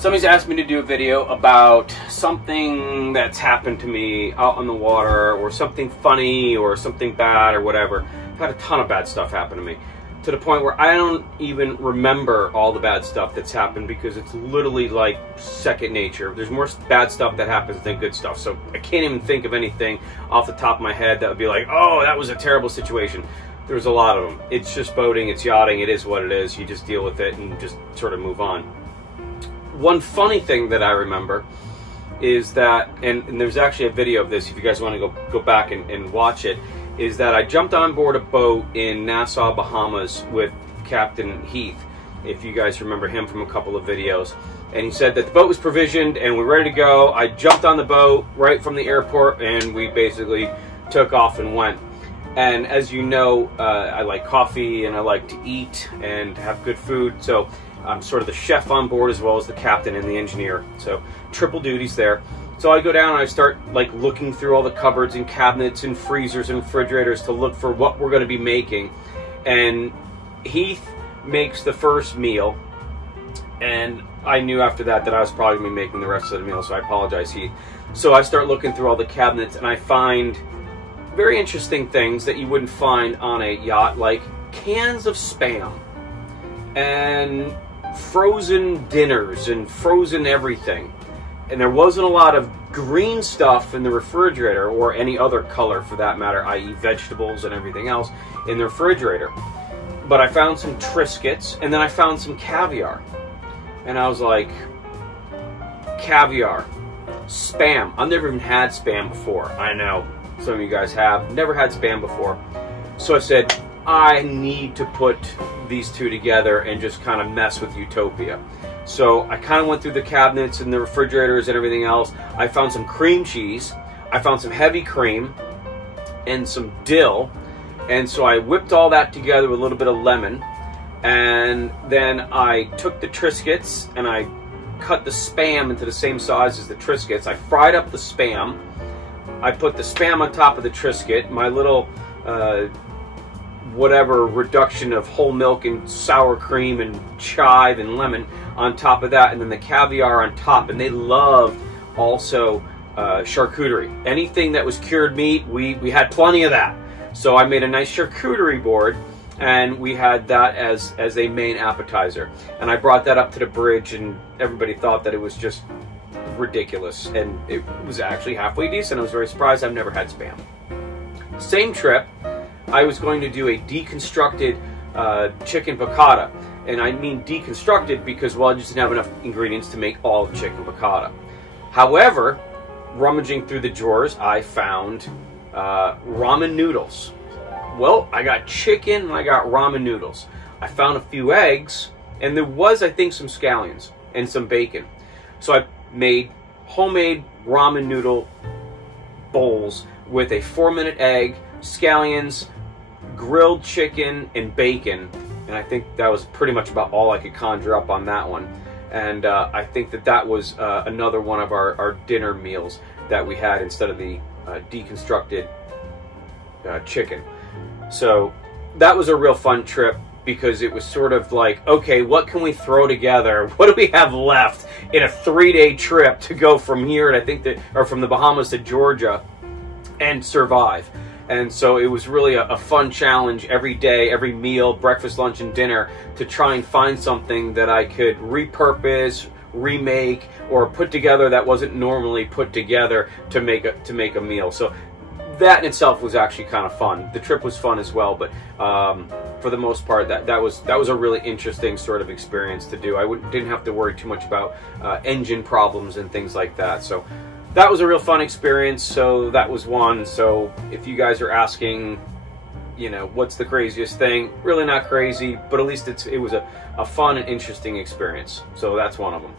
Somebody's asked me to do a video about something that's happened to me out on the water, or something funny, or something bad, or whatever. I've had a ton of bad stuff happen to me, to the point where I don't even remember all the bad stuff that's happened, because it's literally like second nature. There's more bad stuff that happens than good stuff, so I can't even think of anything off the top of my head that would be like, oh, that was a terrible situation. There's a lot of them. It's just boating, it's yachting, it is what it is. You just deal with it and just sort of move on. One funny thing that I remember is that, and there's actually a video of this if you guys want to go back and watch it, is that I jumped on board a boat in Nassau, Bahamas with Captain Heath, if you guys remember him from a couple of videos. And he said that the boat was provisioned and we're ready to go. I jumped on the boat right from the airport and we basically took off and went. And as you know, I like coffee and I like to eat and have good food, so I'm sort of the chef on board as well as the captain and the engineer, so triple duties there. So I go down and I start like looking through all the cupboards and cabinets and freezers and refrigerators to look for what we're going to be making. And Heath makes the first meal, and I knew after that I was probably going to be making the rest of the meal, so I apologize, Heath. So I start looking through all the cabinets and I find very interesting things that you wouldn't find on a yacht, like cans of Spam and frozen dinners and frozen everything. And there wasn't a lot of green stuff in the refrigerator, or any other color for that matter, i.e. vegetables and everything else in the refrigerator. But I found some Triscuits, and then I found some caviar. And I was like, caviar, Spam. I've never even had Spam before. I know some of you guys have. Never had Spam before. So I said, I need to put these two together and just kind of mess with Utopia. So I kind of went through the cabinets and the refrigerators and everything else. I found some cream cheese. I found some heavy cream and some dill. And so I whipped all that together with a little bit of lemon. And then I took the Triscuits and I cut the Spam into the same size as the Triscuits. I fried up the Spam. I put the Spam on top of the Triscuit. My little whatever reduction of whole milk and sour cream and chive and lemon on top of that, and then the caviar on top. And they loved also charcuterie. Anything that was cured meat, we had plenty of that. So I made a nice charcuterie board, and we had that as a main appetizer. And I brought that up to the bridge, and everybody thought that it was just ridiculous, and it was actually halfway decent. I was very surprised. I've never had Spam. Same trip, I was going to do a deconstructed chicken piccata. And I mean deconstructed because, well, I just didn't have enough ingredients to make all of chicken piccata. However, rummaging through the drawers, I found ramen noodles. Well, I got chicken and I got ramen noodles. I found a few eggs, and there was, I think, some scallions and some bacon. So I made homemade ramen noodle bowls with a 4-minute egg, scallions, grilled chicken, and bacon. And I think that was pretty much about all I could conjure up on that one. And I think that was another one of our dinner meals that we had instead of the deconstructed chicken. So that was a real fun trip, because it was sort of like, okay, what can we throw together? What do we have left in a 3-day trip to go from here, and I think or from the Bahamas to Georgia, and survive? And so it was really a fun challenge every day, every meal, breakfast, lunch, and dinner, to try and find something that I could repurpose, remake, or put together that wasn't normally put together to make a meal. So that in itself was actually kind of fun. The trip was fun as well, but for the most part, that was a really interesting sort of experience to do. I didn't have to worry too much about engine problems and things like that. So that was a real fun experience. So that was one. So if you guys are asking, you know, what's the craziest thing? Really not crazy, but at least it was a fun and interesting experience. So that's one of them.